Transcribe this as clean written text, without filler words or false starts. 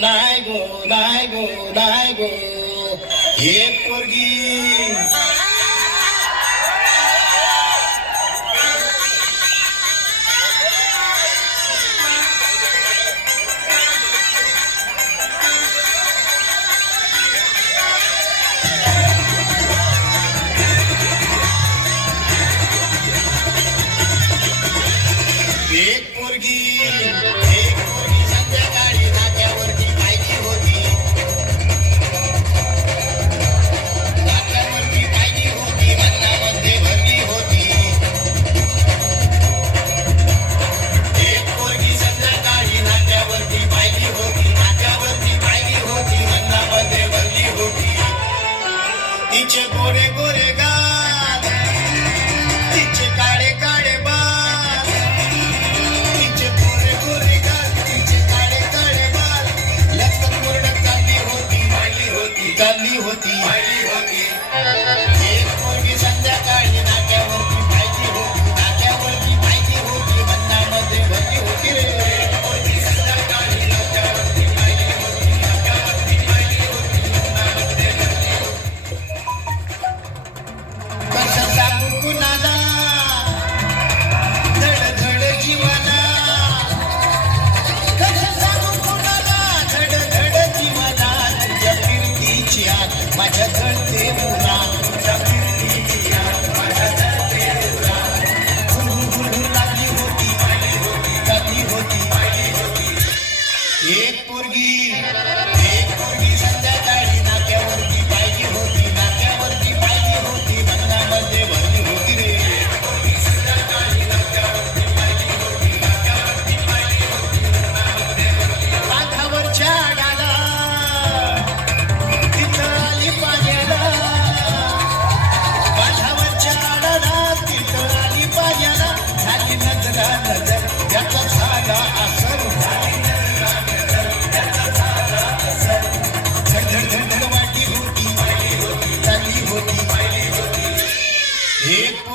नाही गो नाही गो नाही गो एक पोरगी संध्याकाळी नाक्यावरती पाहिली होती मनामध्ये भरली होती एक पोरगी संध्याकाळी नाक्यावरती पाहिली होती मनामध्ये भरली होती तिचे गोरे गोरे गाल तिचे काळे काळे बाल तिचे गोरे गोरे गाल तिचे काळे काळे बाल लचकत मुरडत चालली होती एक पोरगी संध्याकाळी नाक्यावरती पाहिली होती मनामध्ये भरली होती रे एक पोरगी संध्याकाळी नाक्यावरती पाहिली होती मनामध्ये भरली होती कसं सांगू कुणाला धड धड जीवाला कसं सांगू कुणाला धड धड जीवाला तुझ्या फिरतीची आग माझ्या जळते मुला तुझ्या फिरतीची आग माझ्या जळते मुला हुरहुर लागली होती एक पोरगी संध्याकाळी नाक्यावरती पाहिली होती मनामध्ये भरली होती रे माथावरच्या डाला तिथं आली पाण्याला माथावरच्या डाला तिथं आली पाण्याला झाली नजर त्याचा झाला असर धड वाटी होती चालली होती एक